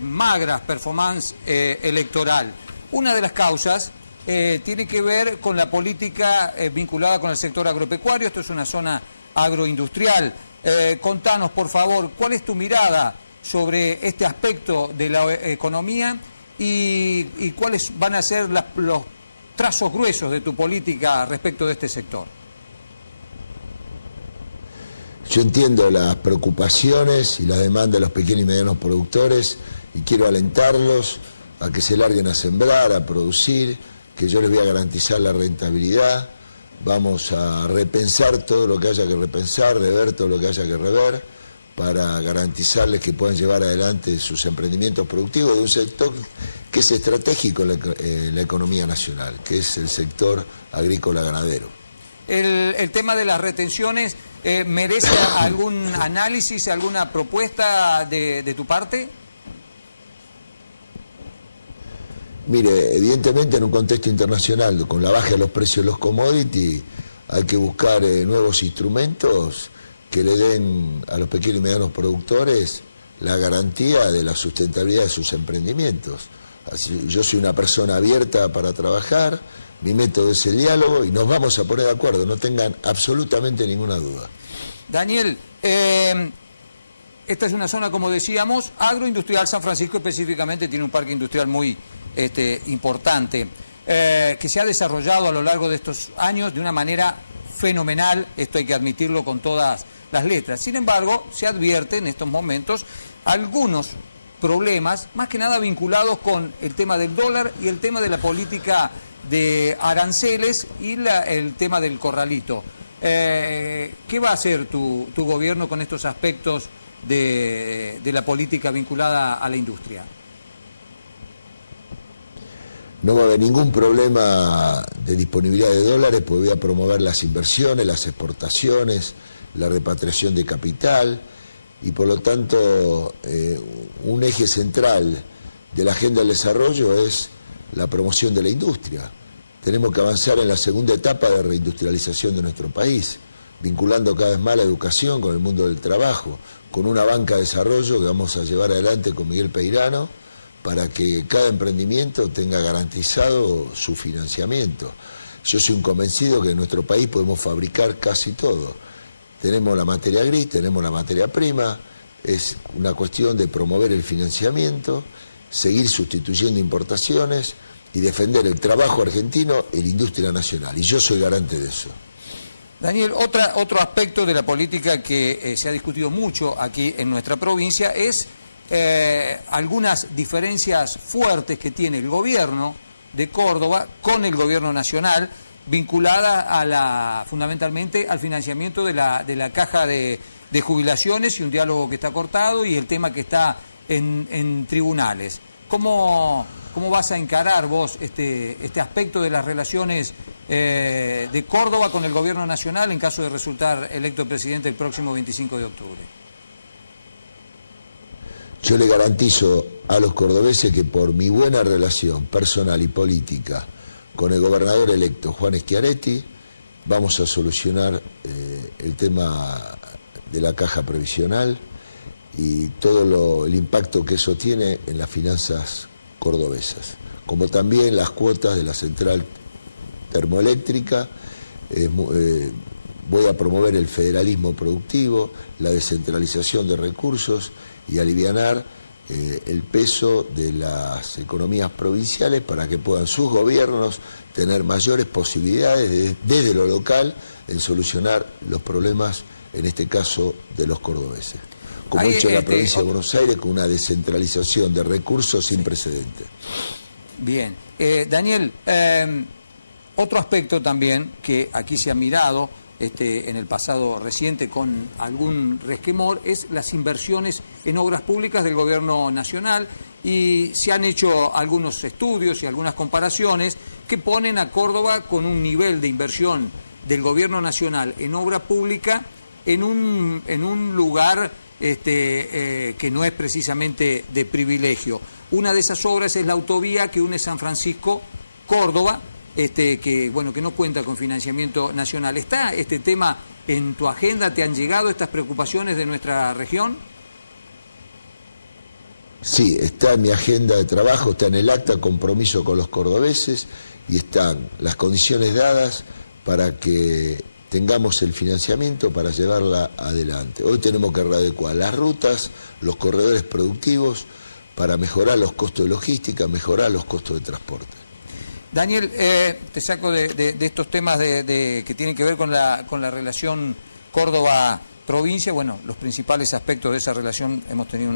magras performance electoral. Una de las causas tiene que ver con la política vinculada con el sector agropecuario. Esto es una zona agroindustrial. Contanos, por favor, ¿cuál es tu mirada sobre este aspecto de la economía y cuáles van a ser los trazos gruesos de tu política respecto de este sector? Yo entiendo las preocupaciones y la demanda de los pequeños y medianos productores y quiero alentarlos a que se larguen a sembrar, a producir, que yo les voy a garantizar la rentabilidad. Vamos a repensar todo lo que haya que repensar, rever todo lo que haya que rever, para garantizarles que puedan llevar adelante sus emprendimientos productivos de un sector que es estratégico en la economía nacional, que es el sector agrícola-ganadero. El tema de las retenciones, ¿merece algún análisis, alguna propuesta de tu parte? Mire, evidentemente en un contexto internacional, con la baja de los precios de los commodities, hay que buscar nuevos instrumentos que le den a los pequeños y medianos productores la garantía de la sustentabilidad de sus emprendimientos. Así, yo soy una persona abierta para trabajar, mi método es el diálogo y nos vamos a poner de acuerdo, no tengan absolutamente ninguna duda. Daniel, esta es una zona, como decíamos, agroindustrial. San Francisco específicamente tiene un parque industrial muy importante, que se ha desarrollado a lo largo de estos años de una manera fenomenal, esto hay que admitirlo con todas las letras. Sin embargo, se advierte en estos momentos algunos problemas, más que nada vinculados con el tema del dólar y el tema de la política de aranceles y el tema del corralito. ¿Qué va a hacer tu gobierno con estos aspectos de la política vinculada a la industria? No va a haber ningún problema de disponibilidad de dólares, porque voy a promover las inversiones, las exportaciones, la repatriación de capital y por lo tanto un eje central de la agenda del desarrollo es la promoción de la industria. Tenemos que avanzar en la segunda etapa de reindustrialización de nuestro país, vinculando cada vez más la educación con el mundo del trabajo, con una banca de desarrollo que vamos a llevar adelante con Miguel Peirano, para que cada emprendimiento tenga garantizado su financiamiento. Yo soy un convencido que en nuestro país podemos fabricar casi todo. Tenemos la materia gris, tenemos la materia prima, es una cuestión de promover el financiamiento, seguir sustituyendo importaciones y defender el trabajo argentino en la industria nacional. Y yo soy garante de eso. Daniel, otro aspecto de la política que se ha discutido mucho aquí en nuestra provincia es algunas diferencias fuertes que tiene el gobierno de Córdoba con el gobierno nacional, vinculada fundamentalmente al financiamiento de la caja de jubilaciones y un diálogo que está cortado y el tema que está en tribunales. ¿Cómo vas a encarar vos este aspecto de las relaciones de Córdoba con el gobierno nacional en caso de resultar electo presidente el próximo 25 de octubre? Yo le garantizo a los cordobeses que por mi buena relación personal y política con el gobernador electo Juan Schiaretti vamos a solucionar el tema de la caja previsional y todo el impacto que eso tiene en las finanzas cordobesas, como también las cuotas de la central termoeléctrica. Voy a promover el federalismo productivo, la descentralización de recursos y alivianar el peso de las economías provinciales para que puedan sus gobiernos tener mayores posibilidades desde lo local en solucionar los problemas, en este caso, de los cordobeses. Como ha hecho la provincia de Buenos Aires con una descentralización de recursos sin precedentes. Bien. Daniel, otro aspecto también que aquí se ha mirado en el pasado reciente con algún resquemor es las inversiones en obras públicas del gobierno nacional, y se han hecho algunos estudios y algunas comparaciones que ponen a Córdoba con un nivel de inversión del gobierno nacional en obra pública en un lugar que no es precisamente de privilegio. Una de esas obras es la autovía que une San Francisco-Córdoba, que no cuenta con financiamiento nacional. ¿Está este tema en tu agenda? ¿Te han llegado estas preocupaciones de nuestra región? Sí, está en mi agenda de trabajo, está en el acta compromiso con los cordobeses y están las condiciones dadas para que tengamos el financiamiento para llevarla adelante. Hoy tenemos que readecuar las rutas, los corredores productivos para mejorar los costos de logística, mejorar los costos de transporte. Daniel, te saco de estos temas que tienen que ver con la relación Córdoba-provincia. Bueno, los principales aspectos de esa relación hemos tenido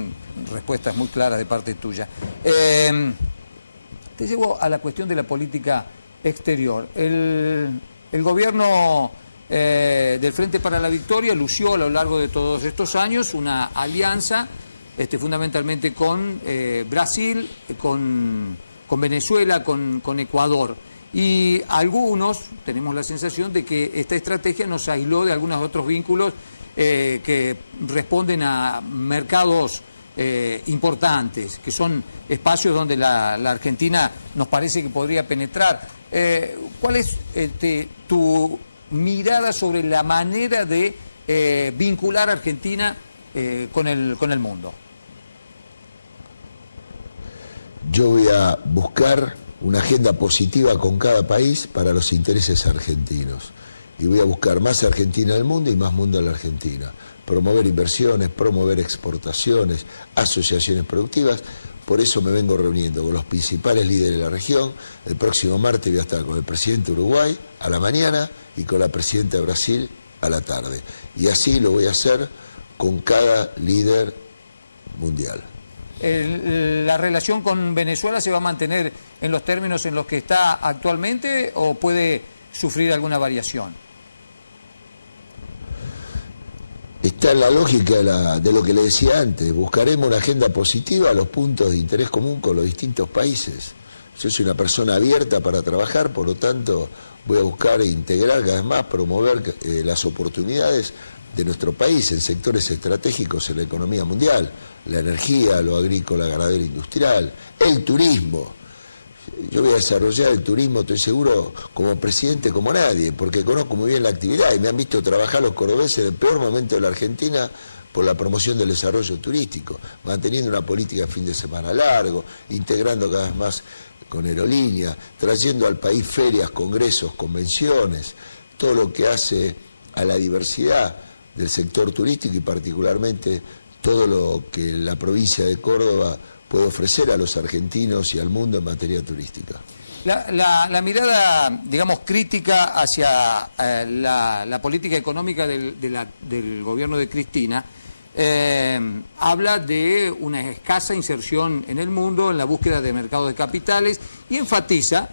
respuestas muy claras de parte tuya. Te llevo a la cuestión de la política exterior. El gobierno del Frente para la Victoria lució a lo largo de todos estos años una alianza fundamentalmente con Brasil, con Venezuela, con Ecuador. Y algunos tenemos la sensación de que esta estrategia nos aisló de algunos otros vínculos que responden a mercados importantes, que son espacios donde la Argentina nos parece que podría penetrar. ¿Cuál es tu mirada sobre la manera de vincular a Argentina con el mundo? Yo voy a buscar una agenda positiva con cada país para los intereses argentinos. Y voy a buscar más Argentina en el mundo y más mundo en la Argentina. Promover inversiones, promover exportaciones, asociaciones productivas. Por eso me vengo reuniendo con los principales líderes de la región. El próximo martes voy a estar con el presidente de Uruguay a la mañana y con la presidenta de Brasil a la tarde. Y así lo voy a hacer con cada líder mundial. ¿La relación con Venezuela se va a mantener en los términos en los que está actualmente o puede sufrir alguna variación? Está en la lógica de lo que le decía antes. Buscaremos una agenda positiva a los puntos de interés común con los distintos países. Yo soy una persona abierta para trabajar, por lo tanto voy a buscar e integrar cada vez más, promover las oportunidades de nuestro país en sectores estratégicos en la economía mundial. La energía, lo agrícola, ganadero industrial, el turismo. Yo voy a desarrollar el turismo, estoy seguro, como presidente como nadie, porque conozco muy bien la actividad y me han visto trabajar los cordobeses en el peor momento de la Argentina por la promoción del desarrollo turístico, manteniendo una política de fin de semana largo, integrando cada vez más con aerolíneas, trayendo al país ferias, congresos, convenciones, todo lo que hace a la diversidad del sector turístico y particularmente todo lo que la provincia de Córdoba puede ofrecer a los argentinos y al mundo en materia turística. La mirada, digamos, crítica hacia la política económica del gobierno de Cristina habla de una escasa inserción en el mundo, en la búsqueda de mercados de capitales y enfatiza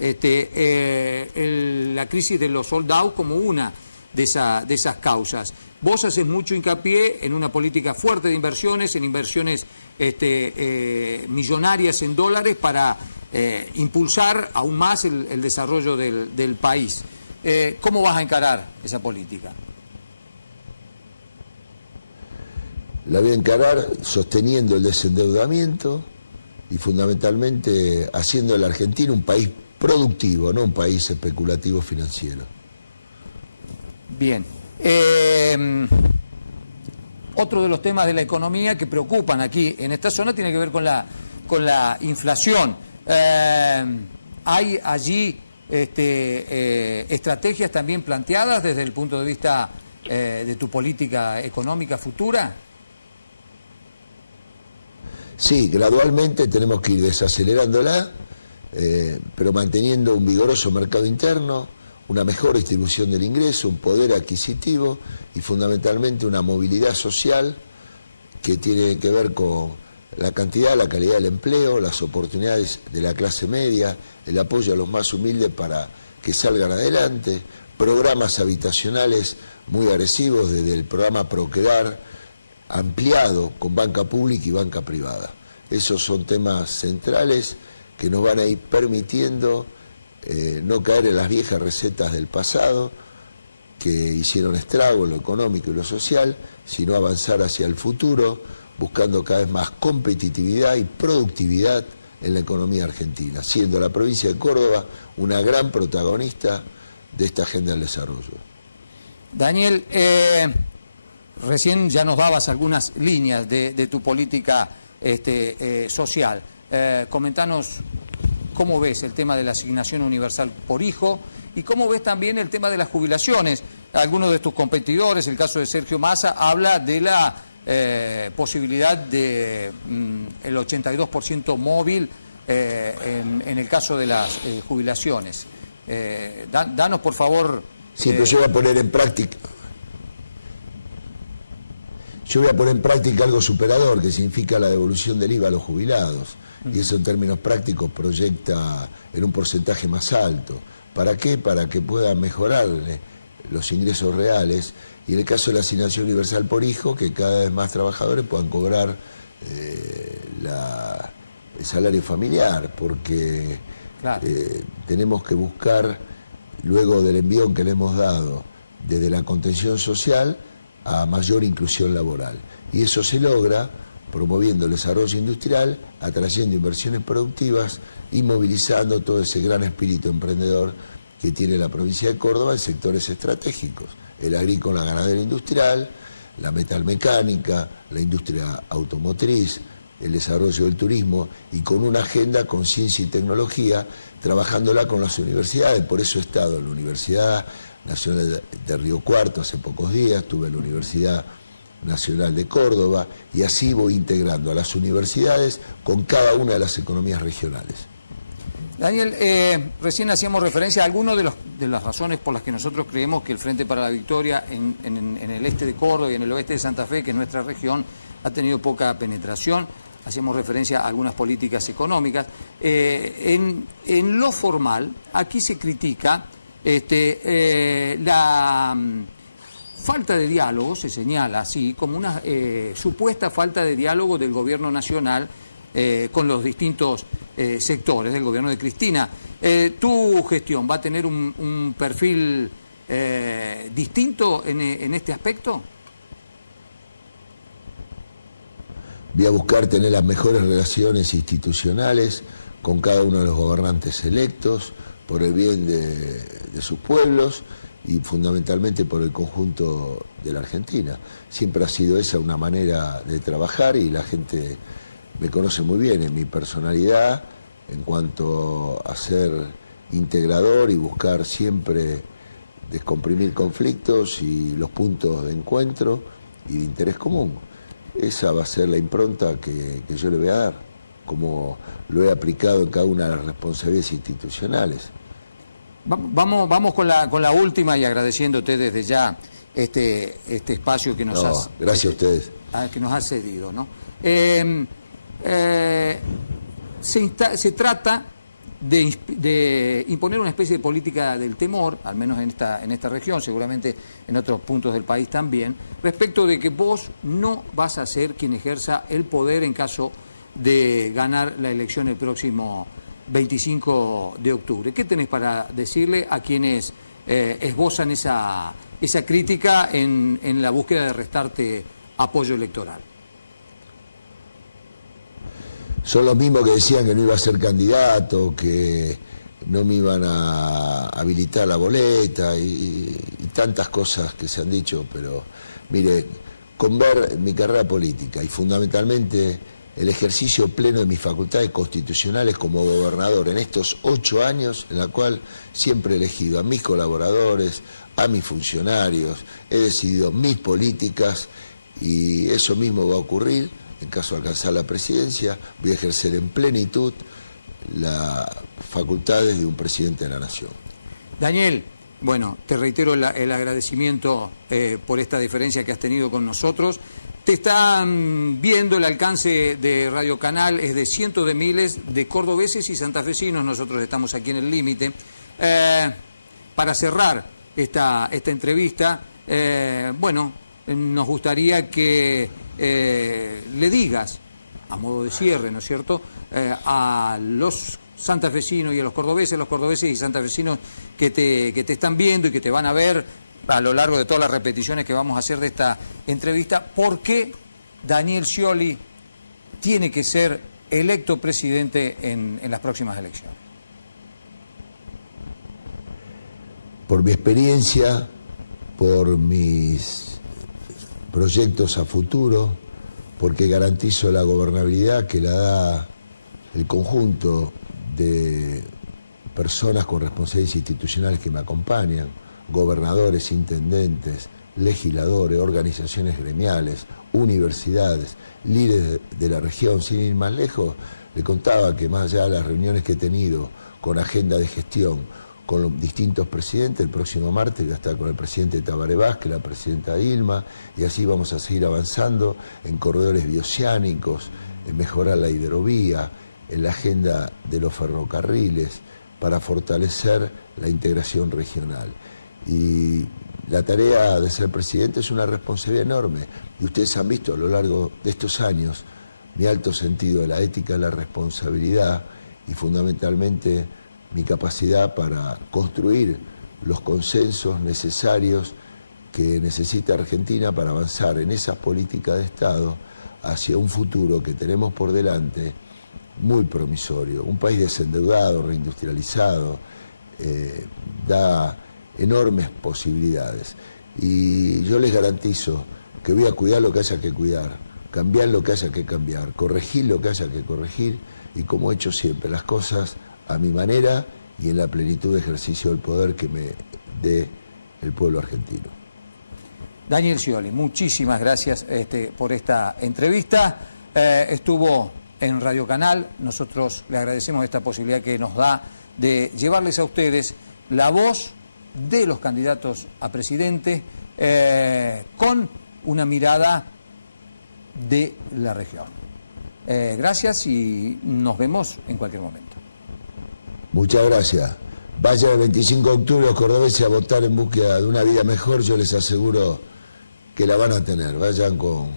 la crisis de los sold out como una de esas causas. Vos haces mucho hincapié en una política fuerte de inversiones, en inversiones millonarias en dólares para impulsar aún más el desarrollo del país. ¿Cómo vas a encarar esa política? La voy a encarar sosteniendo el desendeudamiento y fundamentalmente haciendo de la Argentina un país productivo, no un país especulativo financiero. Bien. Otro de los temas de la economía que preocupan aquí en esta zona tiene que ver con la inflación. ¿Hay allí estrategias también planteadas desde el punto de vista de tu política económica futura? Sí, gradualmente tenemos que ir desacelerándola, pero manteniendo un vigoroso mercado interno, una mejor distribución del ingreso, un poder adquisitivo y fundamentalmente una movilidad social que tiene que ver con la cantidad, la calidad del empleo, las oportunidades de la clase media, el apoyo a los más humildes para que salgan adelante, programas habitacionales muy agresivos desde el programa Procrear, ampliado con banca pública y banca privada. Esos son temas centrales que nos van a ir permitiendo no caer en las viejas recetas del pasado que hicieron estrago en lo económico y lo social, sino avanzar hacia el futuro, buscando cada vez más competitividad y productividad en la economía argentina, siendo la provincia de Córdoba una gran protagonista de esta agenda del desarrollo. Daniel, recién ya nos dabas algunas líneas de tu política social. Comentanos cómo ves el tema de la asignación universal por hijo y cómo ves también el tema de las jubilaciones. Algunos de tus competidores, el caso de Sergio Massa, habla de la posibilidad de el 82% móvil en el caso de las jubilaciones. Danos, por favor... Sí, pero yo voy a poner en práctica... Yo voy a poner en práctica algo superador, que significa la devolución del IVA a los jubilados. Y eso en términos prácticos proyecta en un porcentaje más alto. ¿Para qué? Para que puedan mejorar los ingresos reales. Y en el caso de la asignación universal por hijo, que cada vez más trabajadores puedan cobrar el salario familiar. Porque claro, tenemos que buscar, luego del envión que le hemos dado desde la contención social, a mayor inclusión laboral. Y eso se logra promoviendo el desarrollo industrial, atrayendo inversiones productivas y movilizando todo ese gran espíritu emprendedor que tiene la provincia de Córdoba en sectores estratégicos: el agrícola, ganadero industrial, la metalmecánica, la industria automotriz, el desarrollo del turismo, y con una agenda con ciencia y tecnología, trabajándola con las universidades. Por eso he estado en la Universidad Nacional de Río Cuarto hace pocos días, estuve en la Universidad Nacional de Córdoba, y así voy integrando a las universidades con cada una de las economías regionales. Daniel, recién hacíamos referencia a algunas de las razones por las que nosotros creemos que el Frente para la Victoria en el este de Córdoba y en el oeste de Santa Fe, que es nuestra región, ha tenido poca penetración. Hacemos referencia a algunas políticas económicas. En lo formal, aquí se critica la falta de diálogo, se señala así, como una supuesta falta de diálogo del gobierno nacional con los distintos sectores del gobierno de Cristina. ¿Tu gestión va a tener un perfil distinto en este aspecto? Voy a buscar tener las mejores relaciones institucionales con cada uno de los gobernantes electos, por el bien de sus pueblos y fundamentalmente por el conjunto de la Argentina. Siempre ha sido esa una manera de trabajar y la gente me conoce muy bien en mi personalidad en cuanto a ser integrador y buscar siempre descomprimir conflictos y los puntos de encuentro y de interés común. Esa va a ser la impronta que yo le voy a dar, como lo he aplicado en cada una de las responsabilidades institucionales. Vamos con la última, y agradeciéndote desde ya este espacio que nos has... Gracias a ustedes. Que nos has cedido, ¿no? Se trata de imponer una especie de política del temor, al menos en esta región, seguramente en otros puntos del país también, respecto de que vos no vas a ser quien ejerza el poder en caso de ganar la elección el próximo 25 de octubre. ¿Qué tenés para decirle a quienes esbozan esa crítica en la búsqueda de restarte apoyo electoral? Son los mismos que decían que no iba a ser candidato, que no me iban a habilitar la boleta y tantas cosas que se han dicho, pero mire, con ver mi carrera política y fundamentalmente el ejercicio pleno de mis facultades constitucionales como gobernador en estos 8 años, en la cual siempre he elegido a mis colaboradores, a mis funcionarios, he decidido mis políticas y eso mismo va a ocurrir. En caso de alcanzar la presidencia, voy a ejercer en plenitud las facultades de un presidente de la Nación. Daniel, bueno, te reitero el agradecimiento por esta deferencia que has tenido con nosotros. Te están viendo, el alcance de Radio Canal es de cientos de miles de cordobeses y santafesinos. Nosotros estamos aquí en el límite. Para cerrar esta entrevista, bueno, nos gustaría que le digas, a modo de cierre, ¿no es cierto?, a los santafesinos y a los cordobeses y santafesinos que te están viendo y que te van a ver a lo largo de todas las repeticiones que vamos a hacer de esta entrevista, ¿por qué Daniel Scioli tiene que ser electo presidente en las próximas elecciones? Por mi experiencia, por mis proyectos a futuro, porque garantizo la gobernabilidad que la da el conjunto de personas con responsabilidades institucionales que me acompañan, gobernadores, intendentes, legisladores, organizaciones gremiales, universidades, líderes de la región. Sin ir más lejos, le contaba que más allá de las reuniones que he tenido con agenda de gestión, con los distintos presidentes, el próximo martes voy a estar con el presidente Tabaré Vázquez, la presidenta Dilma, y así vamos a seguir avanzando en corredores bioceánicos, en mejorar la hidrovía, en la agenda de los ferrocarriles, para fortalecer la integración regional. Y la tarea de ser presidente es una responsabilidad enorme, y ustedes han visto a lo largo de estos años mi alto sentido de la ética, la responsabilidad y fundamentalmente mi capacidad para construir los consensos necesarios que necesita Argentina para avanzar en esa política de Estado hacia un futuro que tenemos por delante muy promisorio. Un país desendeudado, reindustrializado, da enormes posibilidades. Y yo les garantizo que voy a cuidar lo que haya que cuidar, cambiar lo que haya que cambiar, corregir lo que haya que corregir y, como he hecho siempre, las cosas a mi manera y en la plenitud de ejercicio del poder que me dé el pueblo argentino. Daniel Scioli, muchísimas gracias por esta entrevista. Estuvo en Radio Canal, nosotros le agradecemos esta posibilidad que nos da de llevarles a ustedes la voz de los candidatos a presidente con una mirada de la región. Gracias y nos vemos en cualquier momento. Muchas gracias. Vayan el 25 de octubre los cordobeses a votar en búsqueda de una vida mejor, yo les aseguro que la van a tener. Vayan con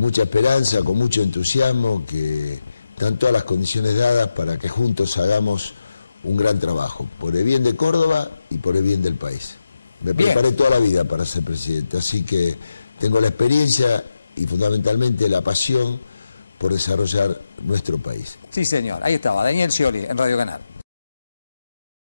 mucha esperanza, con mucho entusiasmo, que están todas las condiciones dadas para que juntos hagamos un gran trabajo, por el bien de Córdoba y por el bien del país. Me preparé toda la vida para ser presidente, así que tengo la experiencia y fundamentalmente la pasión por desarrollar nuestro país. Sí, señor. Ahí estaba, Daniel Scioli en Radio Canal.